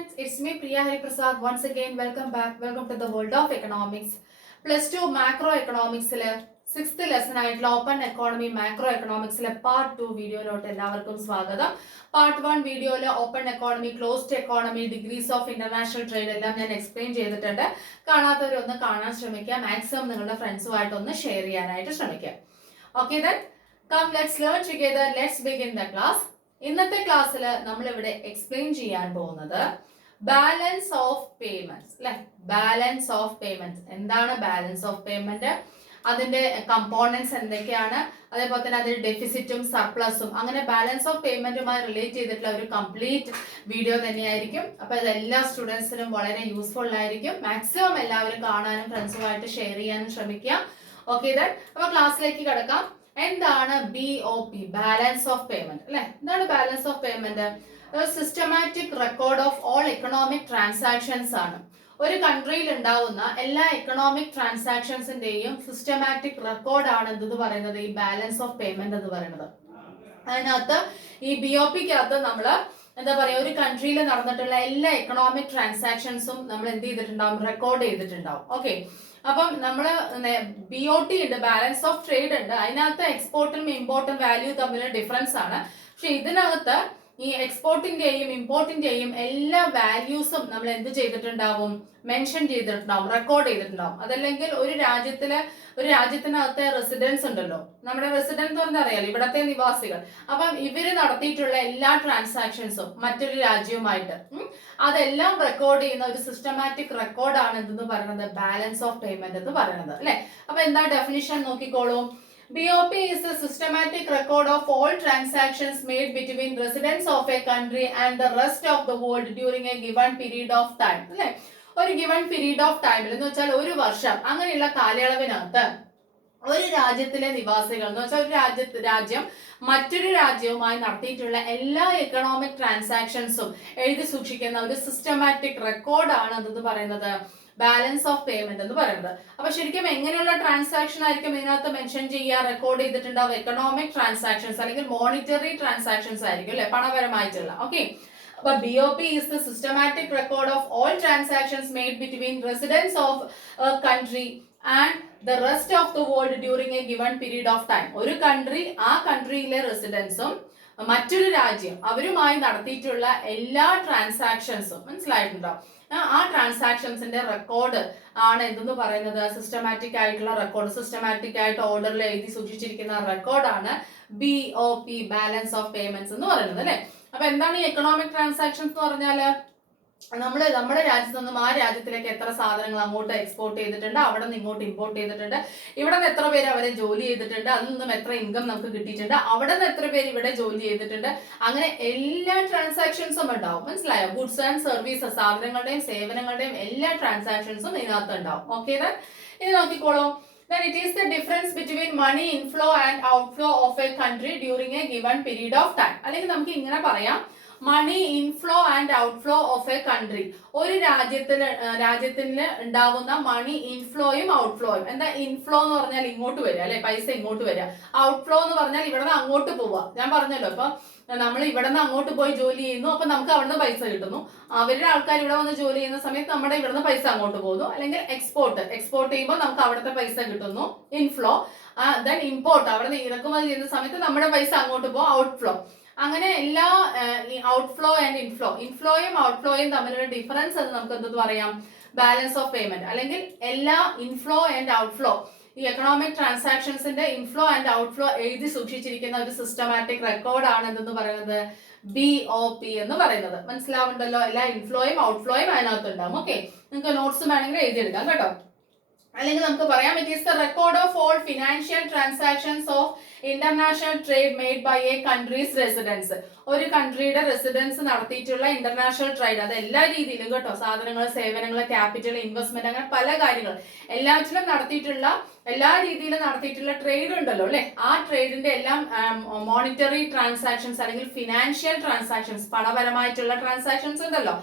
friends, it's me Priya Hari Prasad. Once again, welcome back. Welcome to the world of economics. Plus 2 macroeconomics 6th lesson ആയിട്ടുള്ള open economy macro എക്കണോമിക്സിലെ part 2 വീഡിയോയിലോട്ട് എല്ലാവർക്കും സ്വാഗതം. Part 1 വീഡിയോയിൽ open economy, closed economy, degrees of international trade എല്ലാം ഞാൻ explain ചെയ്തിട്ടുണ്ട്. കാണാത്തവരൊന്ന് കാണാൻ ശ്രമിക്കുക. മാക്സിമം നിങ്ങളുടെ ഫ്രണ്ട്സുമായിട്ട് ഒന്ന് ഷെയർ ചെയ്യാനായിട്ട് ശ്രമിക്കുക. Okay then come let's learn together. Let's begin the class. ഇന്നത്തെ ക്ലാസ്സിൽ നമ്മൾ ഇവിടെ എക്സ്പ്ലെയിൻ ചെയ്യാൻ പോകുന്നത് ബാലൻസ് ഓഫ് പേയ്മെന്റ്സ് അല്ലെ. ബാലൻസ് ഓഫ് പേയ്മെന്റ്സ് എന്താണ്? ബാലൻസ് ഓഫ് പേയ്മെന്റ്, അതിന്റെ കമ്പോണൻസ് എന്തൊക്കെയാണ്, അതേപോലെ തന്നെ അതിൽ ഡെഫിസിറ്റും സർപ്ലസും, അങ്ങനെ ബാലൻസ് ഓഫ് പേയ്മെന്റുമായി റിലേറ്റ് ചെയ്തിട്ടുള്ള ഒരു കംപ്ലീറ്റ് വീഡിയോ തന്നെയായിരിക്കും. അപ്പൊ ഇത് എല്ലാ സ്റ്റുഡൻസിനും വളരെ യൂസ്ഫുൾ ആയിരിക്കും. മാക്സിമം എല്ലാവരും കാണാനും ഫ്രണ്ട്സുമായിട്ട് ഷെയർ ചെയ്യാനും ശ്രമിക്കുക. ഓക്കെ ദെൻ അപ്പൊ ക്ലാസ്സിലേക്ക് കടക്കാം. എന്താണ് BOP, ബാലൻസ് ഓഫ് പേയ്മെന്റ് അല്ലെ? എന്താണ് balance of payment? Systematic record of all economic transactions ആണ്. ഒരു കൺട്രിയിൽ ഉണ്ടാവുന്ന എല്ലാ എക്കണോമിക് ട്രാൻസാക്ഷൻസിന്റെയും സിസ്റ്റമാറ്റിക് റെക്കോർഡ് ആണ് എന്ത് പറയുന്നത്? ഈ ബാലൻസ് ഓഫ് പേയ്മെന്റ് എന്ന് പറയുന്നത്. അതിനകത്ത് ഈ BOPക്കകത്ത് നമ്മള് എന്താ പറയാ, ഒരു കൺട്രിയിൽ നടന്നിട്ടുള്ള എല്ലാ എക്കണോമിക് ട്രാൻസാക്ഷൻസും നമ്മൾ എന്ത് ചെയ്തിട്ടുണ്ടാവും? റെക്കോർഡ് ചെയ്തിട്ടുണ്ടാവും. ഓക്കെ, അപ്പം നമ്മള് BOT ഉണ്ട്, ബാലൻസ് ഓഫ് ട്രേഡ് ഉണ്ട്. അതിനകത്ത് എക്സ്പോർട്ടും ഇമ്പോർട്ടും വാല്യൂ തമ്മിൽ ഡിഫറൻസ് ആണ്. പക്ഷെ ഇതിനകത്ത് ഈ എക്സ്പോർട്ടിന്റെയും ഇമ്പോർട്ടിന്റെയും എല്ലാ വാല്യൂസും നമ്മൾ എന്ത് ചെയ്തിട്ടുണ്ടാവും? മെൻഷൻ ചെയ്തിട്ടുണ്ടാവും, റെക്കോർഡ് ചെയ്തിട്ടുണ്ടാവും. അതല്ലെങ്കിൽ ഒരു രാജ്യത്തിനകത്തെ റെസിഡൻസ് ഉണ്ടല്ലോ, നമ്മുടെ റെസിഡന്റ് എന്ന് പറഞ്ഞാൽ അറിയാലോ, ഇവിടത്തെ നിവാസികൾ. അപ്പം ഇവര് നടത്തിയിട്ടുള്ള എല്ലാ ട്രാൻസാക്ഷൻസും മറ്റൊരു രാജ്യവുമായിട്ട് അതെല്ലാം റെക്കോർഡ് ചെയ്യുന്ന ഒരു സിസ്റ്റമാറ്റിക് റെക്കോർഡാണ് എന്തെന്ന് പറയുന്നത്? ബാലൻസ് ഓഫ് പേയ്മെന്റ് എന്ന് പറയുന്നത് അല്ലെ. അപ്പൊ എന്താ ഡെഫിനിഷൻ നോക്കിക്കോളൂ. BOP is a systematic record of all transactions made between residents of a country and the rest of the world during a given period of time. അല്ലെ, ഒരു given period of time എന്ന് വെച്ചാൽ ഒരു വർഷം, അങ്ങനെയുള്ള കാലയളവിനകത്ത് ഒരു രാജ്യത്തിലെ നിവാസികൾ എന്ന് വെച്ചാൽ ഒരു രാജ്യം മറ്റൊരു രാജ്യവുമായി നടത്തിയിട്ടുള്ള എല്ലാ എക്കണോമിക് ട്രാൻസാക്ഷൻസും എഴുതി സൂക്ഷിക്കുന്ന ഒരു സിസ്റ്റമാറ്റിക് റെക്കോർഡാണ് അതെന്ന് പറയുന്നത് ബാലൻസ് ഓഫ് പേയ്മെന്റ് എന്ന് പറയുന്നത്. അപ്പൊ ശരിക്കും എങ്ങനെയുള്ള ട്രാൻസാക്ഷൻ ആയിരിക്കും ഇതിനകത്ത് മെൻഷൻ ചെയ്യുക, റെക്കോർഡ് ചെയ്തിട്ടുണ്ടാവും? എക്കണോമിക് ട്രാൻസാക്ഷൻസ് അല്ലെങ്കിൽ മോണിറ്ററി ട്രാൻസാക്ഷൻസ് ആയിരിക്കും അല്ലെ, പണപരമായിട്ടുള്ള. ഓക്കെ, അപ്പൊ BOP is the systematic record of all transactions made between residents of a country and the rest of the world during a given period of time. ഒരു country, ആ കൺട്രിയിലെ റെസിഡൻസും മറ്റൊരു രാജ്യം അവരുമായി നടത്തിയിട്ടുള്ള എല്ലാ ട്രാൻസാക്ഷൻസും, മനസ്സിലായിട്ടുണ്ടോ? ആ ട്രാൻസാക്ഷൻസിന്റെ റെക്കോർഡ് ആണ് എന്തെന്ന് പറയുന്നത്? സിസ്റ്റമാറ്റിക് ആയിട്ടുള്ള റെക്കോർഡ്, സിസ്റ്റമാറ്റിക് ആയിട്ട് ഓർഡറിൽ എഴുതി സൂക്ഷിച്ചിരിക്കുന്ന റെക്കോർഡാണ് BOP, ബാലൻസ് ഓഫ് പേയ്മെന്റ്സ് എന്ന് പറയുന്നത് അല്ലെ. അപ്പൊ എന്താണ് ഈ എക്കണോമിക് ട്രാൻസാക്ഷൻസ് എന്ന് പറഞ്ഞാല്? നമ്മുടെ രാജ്യത്ത് നിന്നും ആ രാജ്യത്തിലേക്ക് എത്ര സാധനങ്ങൾ അങ്ങോട്ട് എക്സ്പോർട്ട് ചെയ്തിട്ടുണ്ട്, അവിടെ നിന്ന് ഇങ്ങോട്ട് ഇമ്പോർട്ട് ചെയ്തിട്ടുണ്ട്, ഇവിടെ നിന്ന് എത്ര പേര് അവരെ ജോലി ചെയ്തിട്ടുണ്ട്, അതിൽ നിന്നും എത്ര ഇൻകം നമുക്ക് കിട്ടിയിട്ടുണ്ട്, അവിടെ നിന്ന് എത്ര പേര് ഇവിടെ ജോലി ചെയ്തിട്ടുണ്ട്, അങ്ങനെ എല്ലാ ട്രാൻസാക്ഷൻസും ഉണ്ടാവും. മനസ്സിലായോ? ഗുഡ്സ് ആൻഡ് സർവീസസ്, സാധനങ്ങളുടെയും സേവനങ്ങളുടെയും എല്ലാ ട്രാൻസാക്ഷൻസും ഇതിനകത്ത് ഉണ്ടാവും. ഓക്കെ, ഇത് നോക്കിക്കോളൂ. Then it is the difference between money inflow and outflow of a country during a given period of time. അല്ലെങ്കിൽ നമുക്ക് ഇങ്ങനെ പറയാം, money inflow and outflow of a country. ഒരു രാജ്യത്തിന് ഉണ്ടാകുന്ന മണി ഇൻഫ്ലോയും ഔട്ട്ഫ്ലോയും. എന്താ ഇൻഫ്ലോ എന്ന് പറഞ്ഞാൽ ഇങ്ങോട്ട് വരിക അല്ലെ, പൈസ ഇങ്ങോട്ട് വരിക. ഔട്ട്ഫ്ലോ എന്ന് പറഞ്ഞാൽ ഇവിടെ നിന്ന് അങ്ങോട്ട് പോവുക. ഞാൻ പറഞ്ഞല്ലോ, ഇപ്പൊ നമ്മൾ ഇവിടെ നിന്ന് അങ്ങോട്ട് പോയി ജോലി ചെയ്യുന്നു, അപ്പൊ നമുക്ക് അവിടെ നിന്ന് പൈസ കിട്ടുന്നു. അവരുടെ ആൾക്കാർ ഇവിടെ വന്ന് ജോലി ചെയ്യുന്ന സമയത്ത് നമ്മുടെ ഇവിടെ നിന്ന് പൈസ അങ്ങോട്ട് പോകുന്നു. അല്ലെങ്കിൽ എക്സ്പോർട്ട് ചെയ്യുമ്പോൾ നമുക്ക് അവിടുത്തെ പൈസ കിട്ടുന്നു, ഇൻഫ്ലോ. ദെൻ ഇമ്പോർട്ട്, അവിടെ നിന്ന് ഇറക്കുമതി ചെയ്യുന്ന സമയത്ത് നമ്മുടെ പൈസ അങ്ങോട്ട് പോകും, ഔട്ട്ഫ്ലോ. അങ്ങനെ എല്ലാ ഔട്ട്ഫ്ലോ ആൻഡ് ഇൻഫ്ലോയും ഔട്ട്ഫ്ലോയും തമ്മിലുള്ള ഡിഫറൻസ് എന്ന് നമുക്ക് എന്ത് പറയാം? Balance of payment. അല്ലെങ്കിൽ എല്ലാ ഇൻഫ്ലോ ആൻഡ് ഔട്ട്ഫ്ലോ, ഈ എക്കണോമിക് ട്രാൻസാക്ഷൻസിന്റെ ഇൻഫ്ലോ ആൻഡ് ഔട്ട്ഫ്ലോ എഴുതി സൂക്ഷിച്ചിരിക്കുന്ന ഒരു സിസ്റ്റമാറ്റിക് റെക്കോർഡാണ് എന്തെന്ന് പറയുന്നത്? BOP എന്ന് പറയുന്നത്. മനസ്സിലാവുണ്ടല്ലോ? എല്ലാ ഇൻഫ്ലോയും ഔട്ട്ഫ്ലോയും അതിനകത്ത് ഉണ്ടാവും. ഓക്കെ, നിങ്ങൾക്ക് നോട്ട്സ് വേണമെങ്കിൽ എഴുതിയെടുക്കാം കേട്ടോ. അല്ലെങ്കിൽ നമുക്ക് പറയാം, it is the record of all financial transactions of international trade made by a country's residents. ഒരു കൺട്രിയുടെ റെസിഡൻസ് നടത്തിയിട്ടുള്ള ഇന്റർനാഷണൽ ട്രേഡ്, അത് എല്ലാ രീതിയിലും കേട്ടോ, സാധനങ്ങൾ, സേവനങ്ങൾ, ക്യാപിറ്റൽ, ഇൻവെസ്റ്റ്മെന്റ്, അങ്ങനെ പല കാര്യങ്ങൾ എല്ലാറ്റിലും നടത്തിയിട്ടുള്ള, എല്ലാ രീതിയിലും നടത്തിയിട്ടുള്ള ട്രേഡ് ഉണ്ടല്ലോ അല്ലെ, ആ ട്രേഡിന്റെ എല്ലാം മോണിറ്ററി ട്രാൻസാക്ഷൻസ് അല്ലെങ്കിൽ ഫിനാൻഷ്യൽ ട്രാൻസാക്ഷൻസ്, പണപരമായിട്ടുള്ള ട്രാൻസാക്ഷൻസ് ഉണ്ടല്ലോ,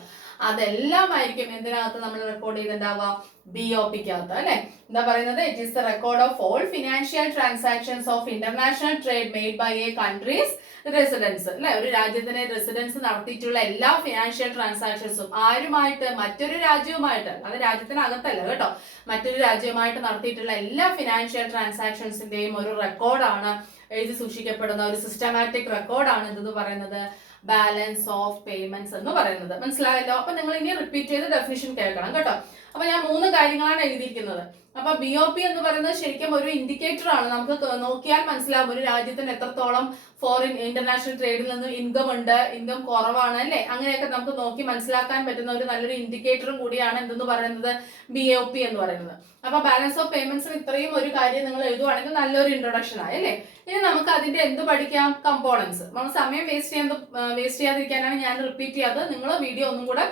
അതെല്ലാം ആയിരിക്കും എന്തിനകത്ത് നമ്മൾ റെക്കോർഡ് ചെയ്തിട്ടുണ്ടാവുക, BOP-ക്കകത്ത് അല്ലെ. എന്താ പറയുന്നത്, it is the record of all financial transactions of international trade made by a country's residents അല്ലെ. ഒരു രാജ്യത്തിന്റെ റെസിഡൻസ് നടത്തിയിട്ടുള്ള എല്ലാ ഫിനാൻഷ്യൽ ട്രാൻസാക്ഷൻസും ആരുമായിട്ട്, മറ്റൊരു രാജ്യവുമായിട്ട്, അത് രാജ്യത്തിനകത്തല്ല കേട്ടോ, മറ്റൊരു രാജ്യവുമായിട്ട് നടത്തിയിട്ടുള്ള എല്ലാ ഫിനാൻഷ്യൽ ട്രാൻസാക്ഷൻസിന്റെയും ഒരു റെക്കോർഡാണ് എഴുതി സൂക്ഷിക്കപ്പെടുന്ന ഒരു സിസ്റ്റമാറ്റിക് റെക്കോർഡാണ് എന്തെന്ന് പറയുന്നത്, ബാലൻസ് ഓഫ് പേയ്മെന്റ്സ് എന്ന് പറയുന്നത്. മനസ്സിലായല്ലോ. അപ്പൊ നിങ്ങൾ ഇനി റിപ്പീറ്റ് ചെയ്ത് ഡെഫിനിഷൻ കേൾക്കണം കേട്ടോ. അപ്പൊ ഞാൻ 3 കാര്യങ്ങളാണ് എഴുതിയിരിക്കുന്നത്. അപ്പൊ BOP എന്ന് പറയുന്നത് ശരിക്കും ഒരു ഇൻഡിക്കേറ്റർ ആണ്. നമുക്ക് നോക്കിയാൽ മനസ്സിലാവും ഒരു രാജ്യത്തിന് എത്രത്തോളം ഫോറിൻ ഇന്റർനാഷണൽ ട്രേഡിൽ നിന്ന് ഇൻകം ഉണ്ട്, ഇൻകം കുറവാണ് അല്ലെ, അങ്ങനെയൊക്കെ നമുക്ക് നോക്കി മനസ്സിലാക്കാൻ പറ്റുന്ന ഒരു നല്ലൊരു ഇൻഡിക്കേറ്ററും കൂടിയാണ് എന്തെന്ന് പറയുന്നത്, BOP എന്ന് പറയുന്നത്. അപ്പൊ ബാലൻസ് ഓഫ് പേയ്മെന്റ്സിന് ഇത്രയും ഒരു കാര്യം നിങ്ങൾ എഴുതുവാണെങ്കിൽ നല്ലൊരു ഇൻട്രൊഡക്ഷൻ ആയി അല്ലേ. ഇനി നമുക്ക് അതിന്റെ എന്ത് പഠിക്കാം, കമ്പോണൻസ്. നമ്മൾ സമയം വേസ്റ്റ് ചെയ്യാതിരിക്കാനാണ് ഞാൻ റിപ്പീറ്റ് ചെയ്യാത്തത്. നിങ്ങൾ വീഡിയോ ഒന്നും കൂടെ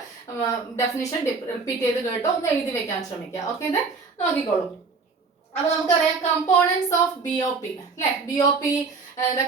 ഡെഫിനിഷൻ റിപ്പീറ്റ് ചെയ്ത് കേട്ടോ ഒന്ന് എഴുതി വെക്കാൻ ശ്രമിക്കുക. ഓക്കെ, നോക്കിക്കോളൂ. അപ്പൊ നമുക്കറിയാം കമ്പോണൻസ് ഓഫ് BOP അല്ലെ. BOP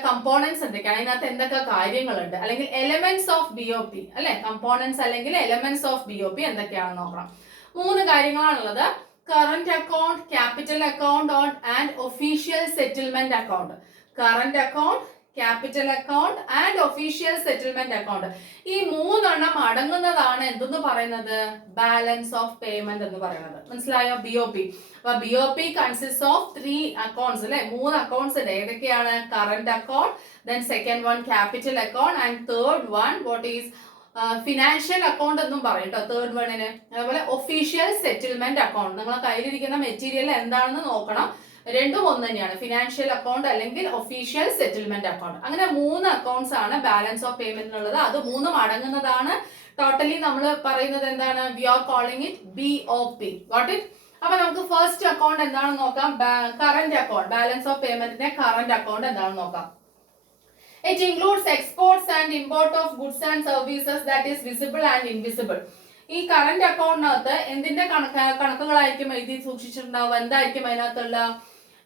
കമ്പോണൻസ് എന്തൊക്കെയാണ്, അതിനകത്ത് എന്തൊക്കെ കാര്യങ്ങളുണ്ട്, അല്ലെങ്കിൽ എലമെന്റ്സ് ഓഫ് BOP അല്ലെ. കമ്പോണൻസ് അല്ലെങ്കിൽ എലമെന്റ്സ് ഓഫ് BOP എന്തൊക്കെയാണെന്ന് നോക്കണം. 3 കാര്യങ്ങളാണുള്ളത്. Current account, capital account and official settlement account. Current account, capital account and official settlement account. ഈ 3 അടങ്ങുന്നതാണ് എന്തെന്ന് പറയുന്നത്, ബാലൻസ് ഓഫ് പേയ്മെന്റ് എന്ന് പറയുന്നത്. മനസ്സിലായോ, BOP. അപ്പൊ BOP കൺസിസ്റ്റ് ഓഫ് 3 അക്കൗണ്ട്സ് അല്ലെ. 3 അക്കൗണ്ട്സ് ഉണ്ട്. ഏതൊക്കെയാണ്, current account, then second one capital account and third one what is financial account എന്നും പറയും കേട്ടോ തേർഡ് വണ്ണിന്. അതുപോലെ ഒഫീഷ്യൽ സെറ്റിൽമെന്റ് അക്കൗണ്ട്. നിങ്ങളെ കയ്യിലിരിക്കുന്ന മെറ്റീരിയൽ എന്താണെന്ന് നോക്കണം. രണ്ടും ഒന്ന് തന്നെയാണ്, ഫിനാൻഷ്യൽ അക്കൗണ്ട് അല്ലെങ്കിൽ ഒഫീഷ്യൽ സെറ്റിൽമെന്റ് അക്കൗണ്ട്. അങ്ങനെ 3 അക്കൗണ്ട്സ് ആണ് ബാലൻസ് ഓഫ് പേയ്മെന്റിനുള്ളത്. അത് 3 അടങ്ങുന്നതാണ് ടോട്ടലി നമ്മൾ പറയുന്നത് എന്താണ്, we are calling it BOP. Got it. അപ്പൊ നമുക്ക് ഫസ്റ്റ് അക്കൗണ്ട് എന്താണെന്ന് നോക്കാം, കറന്റ് അക്കൗണ്ട്. ബാലൻസ് ഓഫ് പേയ്മെന്റിന്റെ കറന്റ് അക്കൗണ്ട് എന്താണെന്ന് നോക്കാം. It includes exports and import of goods and services that is visible and invisible. ഈ കറന്റ് അക്കൗണ്ടിനകത്ത് എന്തിന്റെ കണക്കുകളായിരിക്കും എഴുതി സൂക്ഷിച്ചിട്ടുണ്ടാവുക, എന്തായിരിക്കും അതിനകത്തുള്ള,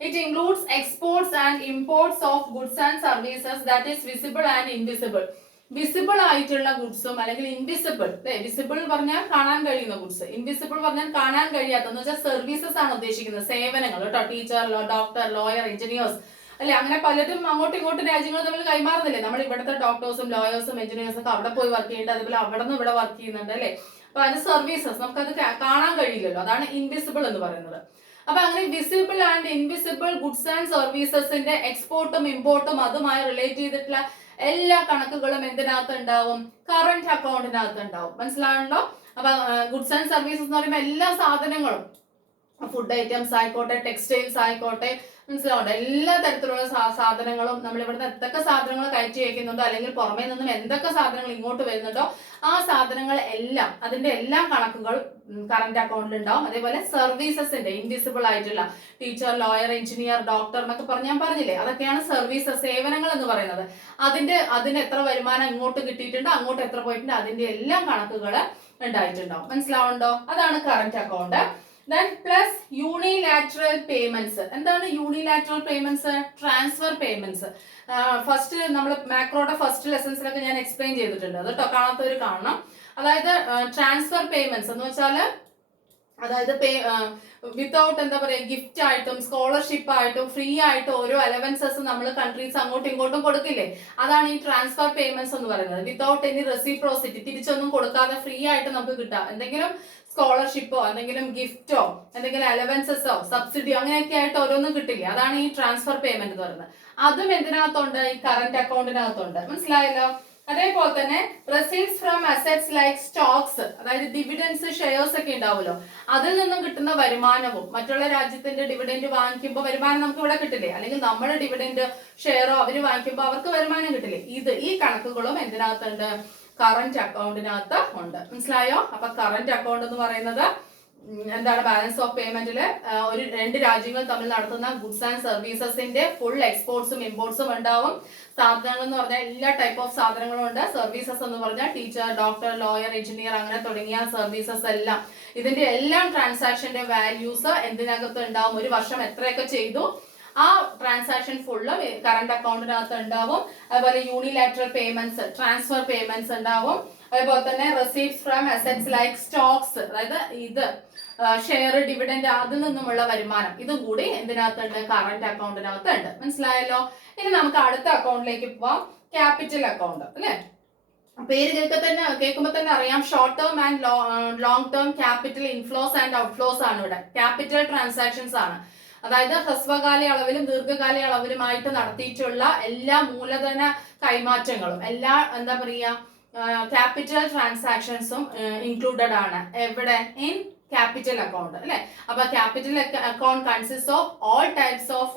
it includes exports and imports of goods and services that is visible and invisible. Visible ആയിട്ടുള്ള ഗുഡ്സും അല്ലെങ്കിൽ invisible അല്ലെ. Visible പറഞ്ഞാൽ കാണാൻ കഴിയുന്ന ഗുഡ്സ്, ഇൻവിസിബിൾ പറഞ്ഞാൽ കാണാൻ കഴിയാത്ത എന്ന് വെച്ചാൽ സർവീസസ് ആണ് ഉദ്ദേശിക്കുന്നത്, സേവനങ്ങൾ കേട്ടോ. ടീച്ചർ, ഡോക്ടർ, ലോയർ, എഞ്ചിനീയേഴ്സ് അല്ലെ. അങ്ങനെ പലരും അങ്ങോട്ടും ഇങ്ങോട്ടും രാജ്യങ്ങൾ തമ്മിൽ കൈമാറുന്നില്ലേ. നമ്മൾ ഇവിടുത്തെ ഡോക്ടേഴ്സും ലോയേഴ്സും എഞ്ചിനീയേഴ്സും ഒക്കെ അവിടെ പോയി വർക്ക് ചെയ്യുന്നുണ്ട്, അതുപോലെ അവിടെ നിന്ന് ഇവിടെ വർക്ക് ചെയ്യുന്നുണ്ട് അല്ലെ. അപ്പൊ അതിന് സർവീസസ് നമുക്കത് കാണാൻ കഴിയില്ലല്ലോ, അതാണ് ഇൻവിസിബിൾ എന്ന് പറയുന്നത്. അപ്പൊ അങ്ങനെ visible and invisible goods and സർവീസസിന്റെ എക്സ്പോർട്ടും ഇമ്പോർട്ടും അതുമായി റിലേറ്റ് ചെയ്തിട്ടുള്ള എല്ലാ കണക്കുകളും എന്തിനകത്ത് ഉണ്ടാവും, കറന്റ് അക്കൗണ്ടിനകത്ത് ഉണ്ടാവും. മനസ്സിലാണല്ലോ. അപ്പൊ ഗുഡ്സ് ആൻഡ് സർവീസസ് എന്ന് പറയുമ്പോൾ എല്ലാ സാധനങ്ങളും, ഫുഡ് ഐറ്റംസ് ആയിക്കോട്ടെ, ടെക്സ്റ്റൈൽസ് ആയിക്കോട്ടെ, മനസ്സിലാവട്ടെ, എല്ലാ തരത്തിലുള്ള സാധനങ്ങളും നമ്മൾ ഇവിടുന്ന് എന്തൊക്കെ സാധനങ്ങൾ കയറ്റി അയക്കുന്നുണ്ടോ അല്ലെങ്കിൽ പുറമേ നിന്നും എന്തൊക്കെ സാധനങ്ങൾ ഇങ്ങോട്ട് വരുന്നുണ്ടോ ആ സാധനങ്ങൾ എല്ലാം, അതിന്റെ എല്ലാ കണക്കുകൾ കറന്റ് അക്കൗണ്ടിൽ ഉണ്ടാവും. അതേപോലെ സർവീസസിന്റെ ഇൻവിസിബിൾ ആയിട്ടുള്ള ടീച്ചർ, ലോയർ, എഞ്ചിനീയർ, ഡോക്ടർ എന്നൊക്കെ ഞാൻ പറഞ്ഞില്ലേ, അതൊക്കെയാണ് സർവീസസ്, സേവനങ്ങൾ എന്ന് പറയുന്നത്. അതിന് എത്ര വരുമാനം ഇങ്ങോട്ട് കിട്ടിയിട്ടുണ്ട്, അങ്ങോട്ട് എത്ര പോയിട്ടുണ്ട്, അതിന്റെ എല്ലാം കണക്കുകൾ ഉണ്ടായിട്ടുണ്ടാവും. മനസ്സിലാവുണ്ടോ, അതാണ് current account. Then plus unilateral payments. എന്താണ് unilateral payments, transfer payments. First നമ്മൾ മാക്രോയുടെ ഫസ്റ്റ് ലെസൺസിലൊക്കെ ഞാൻ എക്സ്പ്ലെയിൻ ചെയ്തിട്ടുണ്ട്, അത് കാണാത്തവർ കാണണം. അതായത് ട്രാൻസ്ഫർ പേയ്മെന്റ്സ് എന്ന് വെച്ചാല് അതായത് വിത്തൗട്ട് എന്താ പറയുക, ഗിഫ്റ്റ് ആയിട്ടും സ്കോളർഷിപ്പ് ആയിട്ടും ഫ്രീ ആയിട്ടും ഓരോ അലവൻസസ് നമ്മൾ കൺട്രീസ് അങ്ങോട്ടും ഇങ്ങോട്ടും കൊടുക്കില്ലേ, അതാണ് ഈ ട്രാൻസ്ഫർ പേയ്മെന്റ്സ് എന്ന് പറയുന്നത്. വിത്തൗട്ട് എനി റെസിപ്രോസിറ്റി, തിരിച്ചൊന്നും കൊടുക്കാതെ ഫ്രീ ആയിട്ട് നമുക്ക് കിട്ടാം എന്തെങ്കിലും സ്കോളർഷിപ്പോ എന്തെങ്കിലും ഗിഫ്റ്റോ എന്തെങ്കിലും അലവൻസസോ സബ്സിഡിയോ അങ്ങനെയൊക്കെ ആയിട്ട് ഓരോന്നും കിട്ടില്ലേ, അതാണ് ഈ ട്രാൻസ്ഫർ പേയ്മെന്റ് എന്ന് പറയുന്നത്. അതും എന്തിനകത്തുണ്ട്, ഈ കറന്റ് അക്കൗണ്ടിനകത്തുണ്ട്. മനസ്സിലായല്ലോ. അതേപോലെ തന്നെ receives from assets like Stokes, അതായത് ഡിവിഡൻസ്, ഷെയർസ് ഒക്കെ ഉണ്ടാവുമല്ലോ, അതിൽ നിന്നും കിട്ടുന്ന വരുമാനവും, മറ്റുള്ള രാജ്യത്തിന്റെ ഡിവിഡൻഡ് വാങ്ങിക്കുമ്പോൾ വരുമാനം നമുക്ക് ഇവിടെ കിട്ടില്ലേ, അല്ലെങ്കിൽ നമ്മുടെ ഡിവിഡൻഡ് ഷെയറോ അവര് വാങ്ങിക്കുമ്പോൾ അവർക്ക് വരുമാനം കിട്ടില്ലേ, ഈ കണക്കുകളും എന്തിനകത്തുണ്ട്, കറന്റ് അക്കൗണ്ടിനകത്ത് ഉണ്ട്. മനസ്സിലായോ. അപ്പൊ കറന്റ് അക്കൗണ്ട് എന്ന് പറയുന്നത് എന്താണ്, ബാലൻസ് ഓഫ് പേയ്മെന്റില് ഒരു 2 രാജ്യങ്ങൾ തമ്മിൽ നടത്തുന്ന ഗുഡ്സ് ആൻഡ് സർവീസസിന്റെ ഫുൾ എക്സ്പോർട്സും ഇമ്പോർട്ട്സും ഉണ്ടാവും. സാധനങ്ങൾ എന്ന് പറഞ്ഞാൽ എല്ലാ ടൈപ്പ് ഓഫ് സാധനങ്ങളും ഉണ്ട്. സർവീസസ് എന്ന് പറഞ്ഞാൽ ടീച്ചർ, ഡോക്ടർ, ലോയർ, എഞ്ചിനീയർ അങ്ങനെ തുടങ്ങിയ സർവീസസ് എല്ലാം, ഇതിന്റെ എല്ലാം ട്രാൻസാക്ഷന്റെ വാല്യൂസ് എന്തിനകത്ത് ഉണ്ടാവും, ഒരു വർഷം എത്രയൊക്കെ ചെയ്തു ആ ട്രാൻസാക്ഷൻ ഫുള്ളും കറന്റ് അക്കൗണ്ടിനകത്ത് ഉണ്ടാവും. അതുപോലെ യൂണിലാറ്ററൽ പേയ്മെന്റ്സ്, ട്രാൻസ്ഫർ പേയ്മെന്റ്സ് ഉണ്ടാവും. അതേപോലെ തന്നെ receives from assets like Stokes, അതായത് ഇത് ഷെയർ, ഡിവിഡൻഡ്, അതിൽ നിന്നുമുള്ള വരുമാനം, ഇതും കൂടി എന്തിനകത്തുണ്ട്? കറന്റ് അക്കൗണ്ടിനകത്തുണ്ട്. മനസ്സിലായല്ലോ? ഇനി നമുക്ക് അടുത്ത അക്കൗണ്ടിലേക്ക് പോവാം. ക്യാപിറ്റൽ അക്കൗണ്ട് അല്ലെ? പേര് കേൾക്കുമ്പോൾ തന്നെ അറിയാം, short term and long term capital inflows and outflows ആണ് ഇവിടെ. ക്യാപിറ്റൽ ട്രാൻസാക്ഷൻസ് ആണ്, അതായത് ഹ്രസ്വകാല അളവിലും ദീർഘകാല അളവിലുമായിട്ട് നടത്തിയിട്ടുള്ള എല്ലാ മൂലധന കൈമാറ്റങ്ങളും, എല്ലാ എന്താ പറയുക ക്യാപിറ്റൽ ട്രാൻസാക്ഷൻസും ഇൻക്ലൂഡഡ് ആണ് എവിടെ? ഇൻ ക്യാപിറ്റൽ അക്കൗണ്ട് അല്ലെ? അപ്പൊ capital account consist of all types of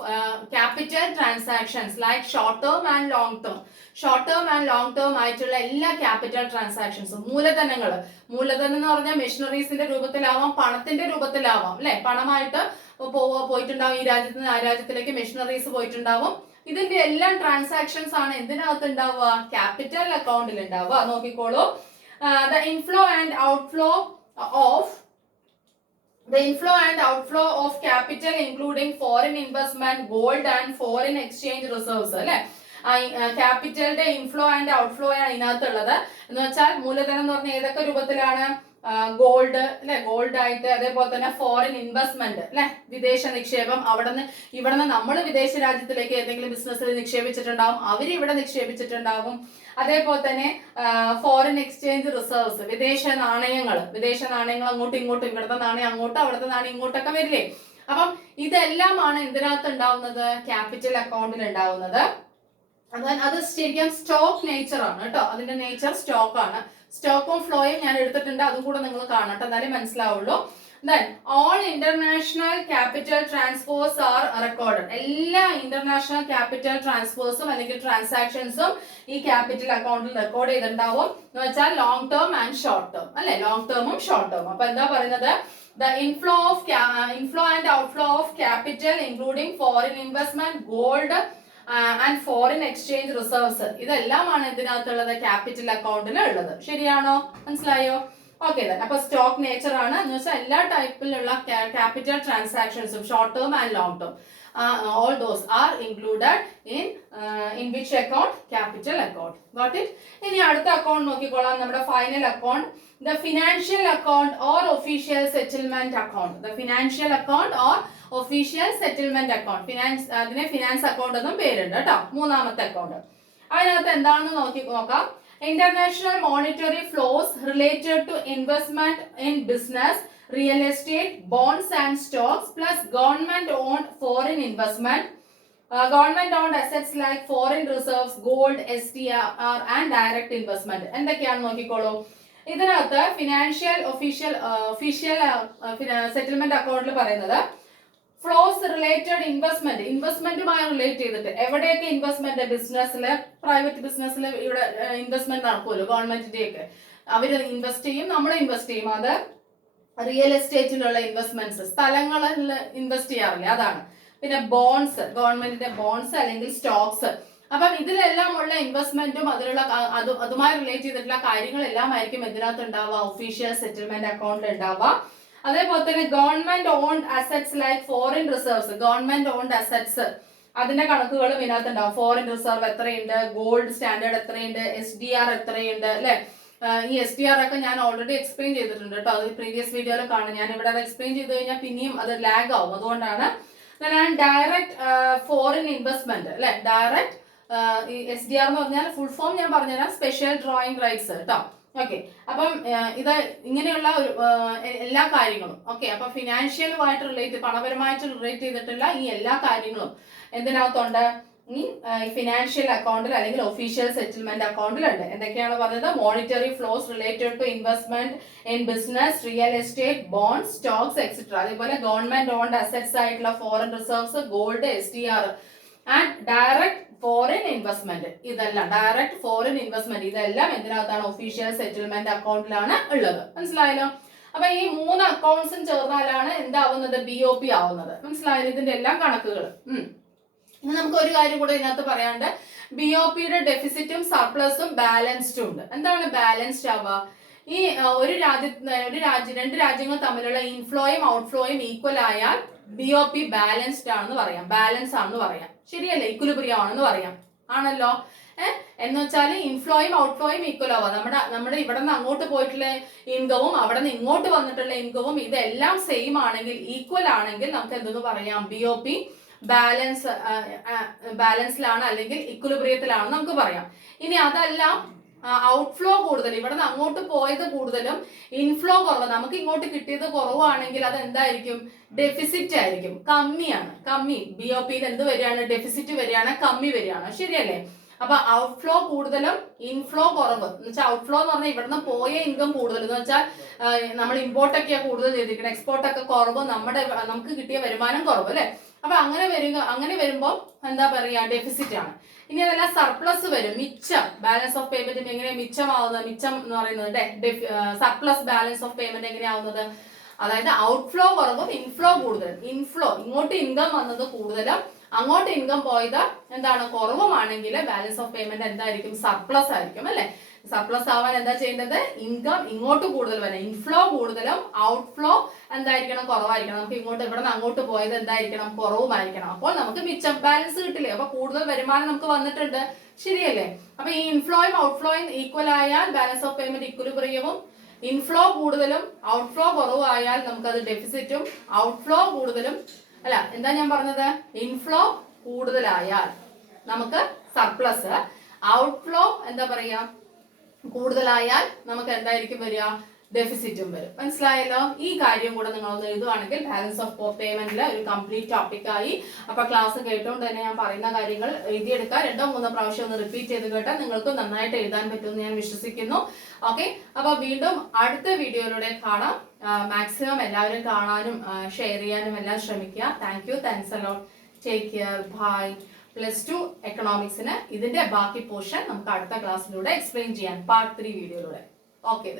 capital transactions like short term and long term. Short term and long term ആയിട്ടുള്ള എല്ലാ ക്യാപിറ്റൽ ട്രാൻസാക്ഷൻസും, മൂലധനം എന്ന് പറഞ്ഞാൽ മെഷീനറീസിന്റെ രൂപത്തിലാവാം, പണത്തിന്റെ രൂപത്തിലാവാം അല്ലെ? പണമായിട്ട് പോയിട്ടുണ്ടാവും, ഈ രാജ്യത്ത് നിന്ന് ആ രാജ്യത്തിലേക്ക് മെഷീനറീസ് പോയിട്ടുണ്ടാവും. ഇതിന്റെ എല്ലാം ട്രാൻസാക്ഷൻസ് ആണ് എന്തിനകത്ത് ഉണ്ടാവുക? ക്യാപിറ്റൽ അക്കൗണ്ടിൽ ഉണ്ടാവുക. നോക്കിക്കോളൂ. The inflow and outflow of capital including foreign investment, gold and foreign exchange reserves അല്ലെ? ക്യാപിറ്റലിന്റെ ഇൻഫ്ലോ ആൻഡ് ഔട്ട്ഫ്ലോ ആണ് ഇതിനകത്തുള്ളത്. എന്ന് വെച്ചാൽ മൂലധനം എന്ന് പറഞ്ഞാൽ ഏതൊക്കെ രൂപത്തിലാണ്? ഗോൾഡ് അല്ലെ? ഗോൾഡ് ആയിട്ട്, അതേപോലെ തന്നെ ഫോറിൻ ഇൻവെസ്റ്റ്മെന്റ് അല്ലെ? വിദേശ നിക്ഷേപം. ഇവിടുന്ന് നമ്മൾ വിദേശ രാജ്യത്തിലേക്ക് ഏതെങ്കിലും ബിസിനസ്സിൽ നിക്ഷേപിച്ചിട്ടുണ്ടാവും, അവർ ഇവിടെ നിക്ഷേപിച്ചിട്ടുണ്ടാവും. അതേപോലെ തന്നെ ഫോറിൻ എക്സ്ചേഞ്ച് റിസർവ്സ്, വിദേശ നാണയങ്ങൾ അങ്ങോട്ടും ഇങ്ങോട്ടും, ഇവിടുത്തെ നാണയം അങ്ങോട്ടും അവിടുത്തെ നാണയം ഇങ്ങോട്ടൊക്കെ വരില്ലേ? അപ്പം ഇതെല്ലാമാണ് എന്തിനകത്ത് ഉണ്ടാവുന്നത്? ക്യാപിറ്റൽ അക്കൗണ്ടിൽ ഉണ്ടാവുന്നത്. അത് ശരിക്കും സ്റ്റോക്ക് നേച്ചർ ആണ് കേട്ടോ. അതിന്റെ നേച്ചർ സ്റ്റോക്ക് ആണ്. സ്റ്റോക്കും ഫ്ലോയും ഞാൻ എടുത്തിട്ടുണ്ട്, അതും കൂടെ നിങ്ങൾ കാണട്ടെ, എന്നാലേ മനസ്സിലാവുള്ളൂ. Then all international capital transfers are recorded. എല്ലാ ഇന്റർനാഷണൽ ക്യാപിറ്റൽ ട്രാൻസ്ഫേഴ്സും അല്ലെങ്കിൽ ട്രാൻസാക്ഷൻസും ഈ ക്യാപിറ്റൽ അക്കൗണ്ടിൽ റെക്കോർഡ് ചെയ്തിട്ടുണ്ടാവും. എന്ന് വെച്ചാൽ long term and short term അല്ലെ? ലോങ് ടേമും ഷോർട്ട് ടേമും. അപ്പൊ എന്താ പറയുന്നത്? The inflow and outflow of capital including foreign investment, gold and foreign exchange reserves, ഇതെല്ലാമാണ് ഇതിനകത്തുള്ളത്? ക്യാപിറ്റൽ അക്കൗണ്ടിൽ ഉള്ളത്. ശരിയാണോ? മനസ്സിലായോ? ഓക്കെ. അപ്പൊ സ്റ്റോക്ക് നേച്ചർ ആണ് എന്ന് വെച്ചാൽ എല്ലാ ടൈപ്പിലുള്ള ക്യാപിറ്റൽ ട്രാൻസാക്ഷൻസും short term and long term, all those are included in which account? Capital account. Got it? ഇനി അടുത്ത അക്കൗണ്ട് നോക്കിക്കോളാം, നമ്മുടെ final account. The financial account or official settlement account. The financial account or official settlement account. അതിനെ finance account എന്നും പേരുണ്ട് കേട്ടോ. മൂന്നാമത്തെ account. അതിനകത്ത് എന്താണെന്ന് നോക്കാം. International monetary flows related to investment in business, real estate, bonds and stocks, plus government-owned foreign investment, government-owned assets like foreign reserves, gold, STR and direct investment. എന്തൊക്കെയാണെന്ന് നോക്കിക്കോളൂ. ഇതിനകത്ത് ഫിനാൻഷ്യൽ ഒഫീഷ്യൽ സെറ്റിൽമെന്റ് അക്കൗണ്ടിൽ പറയുന്നത് flows related ഇൻവെസ്റ്റ്മെന്റുമായി relate ചെയ്തിട്ട്, എവിടെയൊക്കെ investment? ബിസിനസ്സില്, private ബിസിനസ്സിൽ ഇവിടെ investment നടക്കുമല്ലോ, ഗവൺമെന്റിന്റെയൊക്കെ. അവർ invest ചെയ്യും, നമ്മൾ ഇൻവെസ്റ്റ് ചെയ്യും. അത് റിയൽ എസ്റ്റേറ്റിലുള്ള ഇൻവെസ്റ്റ്മെന്റ്സ്, സ്ഥലങ്ങളിൽ ഇൻവെസ്റ്റ് ചെയ്യാറില്ല, അതാണ്. പിന്നെ ബോൺസ്, ഗവൺമെന്റിന്റെ ബോൺസ് അല്ലെങ്കിൽ സ്റ്റോക്സ്. അപ്പം ഇതിലെല്ലാം ഉള്ള ഇൻവെസ്റ്റ്മെന്റും അതിലുള്ള അതുമായി റിലേറ്റ് ചെയ്തിട്ടുള്ള കാര്യങ്ങളെല്ലാം ആയിരിക്കും ഇതിനകത്ത് ഉണ്ടാവുക, ഒഫീഷ്യൽ സെറ്റിൽമെന്റ് അക്കൗണ്ടിൽ ഉണ്ടാവുക. അതേപോലെ തന്നെ government owned assets like foreign reserves, government owned assets, അതിന്റെ കണക്കുകളും ഇതിനകത്ത് ഉണ്ടാവും. ഫോറിൻ റിസർവ് എത്രയുണ്ട്, ഗോൾഡ് സ്റ്റാൻഡേർഡ് എത്രയുണ്ട്, SDR എത്രയുണ്ട് അല്ലെ? ഈ SDR ഒക്കെ ഞാൻ ഓൾറെഡി എക്സ്പ്ലെയിൻ ചെയ്തിട്ടുണ്ട് കേട്ടോ, അത് പ്രീവിയസ് വീഡിയോയിൽ കാണും. ഞാൻ ഇവിടെ അത് എക്സ്പ്ലെയിൻ ചെയ്ത് കഴിഞ്ഞാൽ പിന്നെയും അത് ലാഗ് ആവും, അതുകൊണ്ടാണ്. ഡയറക്റ്റ് ഫോറിൻ ഇൻവെസ്റ്റ്മെന്റ് അല്ലെ? ഡയറക്റ്റ് ഈ SDR എന്ന് പറഞ്ഞാൽ ഫുൾ ഫോം ഞാൻ പറഞ്ഞുതരാം, സ്പെഷ്യൽ ഡ്രോയിങ് റൈറ്റ്സ് കേട്ടോ. ഓക്കെ. അപ്പം ഇത് ഇങ്ങനെയുള്ള എല്ലാ കാര്യങ്ങളും ഓക്കെ. അപ്പൊ ഫിനാൻഷ്യലുമായിട്ട് റിലേറ്റ്, പണപരമായിട്ട് റിലേറ്റ് ചെയ്തിട്ടുള്ള ഈ എല്ലാ കാര്യങ്ങളും എന്തിനകത്തുണ്ട്? ഈ ഫിനാൻഷ്യൽ അക്കൗണ്ടിൽ അല്ലെങ്കിൽ ഒഫീഷ്യൽ സെറ്റിൽമെന്റ് അക്കൗണ്ടിലുണ്ട്. എന്തൊക്കെയാണ് പറഞ്ഞത്? Monetary flows related to investment in business, real estate, bonds, stocks etcetera. അതേപോലെ ഗവൺമെന്റ് ഓൺഡ് അസറ്റ്സ് ആയിട്ടുള്ള foreign reserves, gold, SDR and direct foreign investment. ഇതെല്ലാം ഡയറക്റ്റ് ഫോറിൻ ഇൻവെസ്റ്റ്മെന്റ്, ഇതെല്ലാം എന്തിനകത്താണ്? ഒഫീഷ്യൽ സെറ്റിൽമെന്റ് അക്കൗണ്ടിലാണ് ഉള്ളത്. മനസ്സിലായല്ലോ? അപ്പൊ ഈ 3 അക്കൗണ്ട്സും ചേർന്നാലാണ് എന്താവുന്നത്? BOP ആവുന്നത്. മനസ്സിലായല്ലോ? ഇതിന്റെ എല്ലാം കണക്കുകൾ. ഇനി നമുക്ക് ഒരു കാര്യം കൂടെ ഇതിനകത്ത് പറയാണ്ട്, BOPയുടെ ഡെഫിസിറ്റും സർപ്ലസും ബാലൻസ്ഡും ഉണ്ട്. എന്താണ് ബാലൻസ്ഡ് ആവുക? ഈ രണ്ട് രാജ്യങ്ങൾ തമ്മിലുള്ള ഇൻഫ്ലോയും ഔട്ട്ഫ്ലോയും ഈക്വൽ ആയാൽ BOP ബാലൻസ്ഡ് ആണെന്ന് പറയാം, ബാലൻസ് ആണെന്ന് പറയാം. ശരിയല്ലേ? ഇക്വിലിബ്രിയം ആണെന്ന് പറയാം. ആണല്ലോ? എന്ന് വെച്ചാൽ ഇൻഫ്ലോയും ഔട്ട്ഫ്ലോയും ഈക്വൽ ആവുക. നമ്മുടെ ഇവിടെ നിന്ന് അങ്ങോട്ട് പോയിട്ടുള്ള ഇൻകവും അവിടെ നിന്ന് ഇങ്ങോട്ട് വന്നിട്ടുള്ള ഇൻകവും ഇതെല്ലാം സെയിം ആണെങ്കിൽ, ഈക്വൽ ആണെങ്കിൽ നമുക്ക് എന്തെന്ന് പറയാം, BOP ബാലൻസിലാണ് അല്ലെങ്കിൽ ഇക്വിലിബ്രിയത്തിലാണ് നമുക്ക് പറയാം. ഇനി അതല്ല ഔട്ട്ഫ്ലോ കൂടുതൽ, ഇവിടെ നിന്ന് അങ്ങോട്ട് പോയത് കൂടുതലും ഇൻഫ്ലോ കുറവ്, നമുക്ക് ഇങ്ങോട്ട് കിട്ടിയത് കുറവാണെങ്കിൽ അത് എന്തായിരിക്കും, ഡെഫിസിറ്റ് ആയിരിക്കും, കമ്മി. BOPയിൽ എന്ത് വരികയാണ്, ഡെഫിസിറ്റ് വരികയാണ്, കമ്മി വരികയാണ്, ശരിയല്ലേ? അപ്പൊ ഔട്ട്ഫ്ലോ കൂടുതലും ഇൻഫ്ലോ കുറവ് എന്ന് വെച്ചാൽ, ഔട്ട്ഫ്ലോ എന്ന് പറഞ്ഞാൽ ഇവിടുന്ന് പോയ ഇൻകം കൂടുതൽ എന്ന് വെച്ചാൽ നമ്മൾ ഇമ്പോർട്ട് ഒക്കെയാണ് കൂടുതൽ ചെയ്തിരിക്കുന്നത്, എക്സ്പോർട്ട് ഒക്കെ കുറവ്, നമുക്ക് കിട്ടിയ വരുമാനം കുറവ് അല്ലെ. അപ്പൊ അങ്ങനെ വരുമ്പോൾ എന്താ പറയാ, ഡെഫിസിറ്റ് ആണ്. ഇനി അതല്ല സർപ്ലസ് വരും, മിച്ചം. ബാലൻസ് ഓഫ് പേയ്മെന്റ് എങ്ങനെയാ മിച്ചമാവുന്നത്, മിച്ചം എന്ന് പറയുന്നത് സർപ്ലസ് ബാലൻസ് ഓഫ് പേയ്മെന്റ് എങ്ങനെയാവുന്നത്, അതായത് ഔട്ട്ഫ്ലോ കുറവും ഇൻഫ്ലോ കൂടുതലും. ഇൻഫ്ലോ ഇങ്ങോട്ട് ഇൻകം വന്നത് കൂടുതലും അങ്ങോട്ട് ഇൻകം പോയത് എന്താണ്, കുറവുമാണെങ്കിൽ ബാലൻസ് ഓഫ് പേയ്മെന്റ് എന്തായിരിക്കും, സർപ്ലസ് ആയിരിക്കും അല്ലെ. സർപ്ലസ് ആവാൻ എന്താ ചെയ്യേണ്ടത്, ഇൻകം ഇങ്ങോട്ട് കൂടുതൽ വരാം, ഇൻഫ്ലോ കൂടുതലും ഔട്ട്ഫ്ലോ എന്തായിരിക്കണം, കുറവായിരിക്കണം. നമുക്ക് ഇവിടെ നിന്ന് അങ്ങോട്ട് പോയത് എന്തായിരിക്കണം, കുറവുമായിരിക്കണം. അപ്പോൾ നമുക്ക് മിച്ചം ബാലൻസ് കിട്ടില്ലേ, അപ്പൊ കൂടുതൽ വരുമാനം നമുക്ക് വന്നിട്ടുണ്ട്, ശരിയല്ലേ? അപ്പൊ ഈ ഇൻഫ്ലോയും ഔട്ട്ഫ്ലോയും ഈക്വൽ ആയാൽ ബാലൻസ് ഓഫ് പേയ്മെന്റ് ഇക്വിലിബ്രിയവും, ഇൻഫ്ലോ കൂടുതലും ഔട്ട്ഫ്ലോ കുറവായാൽ നമുക്കത് ഡെഫിസിറ്റും, ഔട്ട്ഫ്ലോ കൂടുതലും അല്ല, എന്താ ഞാൻ പറഞ്ഞത്, ഇൻഫ്ലോ കൂടുതലായാൽ നമുക്ക് സർപ്ലസ്, ഔട്ട്ഫ്ലോ എന്താ പറയാ കൂടുതലായാൽ നമുക്ക് എന്തായിരിക്കും വരിക, ഡെഫിസിറ്റും വരും. മനസ്സിലായല്ലോ? ഈ കാര്യം കൂടെ നിങ്ങളൊന്ന് എഴുതുവാണെങ്കിൽ ബാലൻസ് ഓഫ് പേയ്മെന്റിലെ ഒരു കംപ്ലീറ്റ് ടോപ്പിക്കായി. അപ്പൊ ക്ലാസ് കേട്ടുകൊണ്ട് തന്നെ ഞാൻ പറയുന്ന കാര്യങ്ങൾ എഴുതിയെടുക്കുക, 2-3 പ്രാവശ്യം ഒന്ന് റിപ്പീറ്റ് ചെയ്ത് കേട്ടാൽ നിങ്ങൾക്ക് നന്നായിട്ട് എഴുതാൻ പറ്റുമെന്ന് ഞാൻ വിശ്വസിക്കുന്നു. ഓക്കെ, അപ്പൊ വീണ്ടും അടുത്ത വീഡിയോയിലൂടെ കാണാം. മാക്സിമം എല്ലാവരും കാണാനും ഷെയർ ചെയ്യാനും എല്ലാം ശ്രമിക്കുക. Thanks a lot. Take care. Bye. +2 എക്കണോമിക്സിന് ഇതിന്റെ ബാക്കി പോർഷൻ നമുക്ക് അടുത്ത ക്ലാസ്സിലൂടെ എക്സ്പ്ലെയിൻ ചെയ്യാം, പാർട്ട് 3 വീഡിയോയിലൂടെ. ഓക്കെ.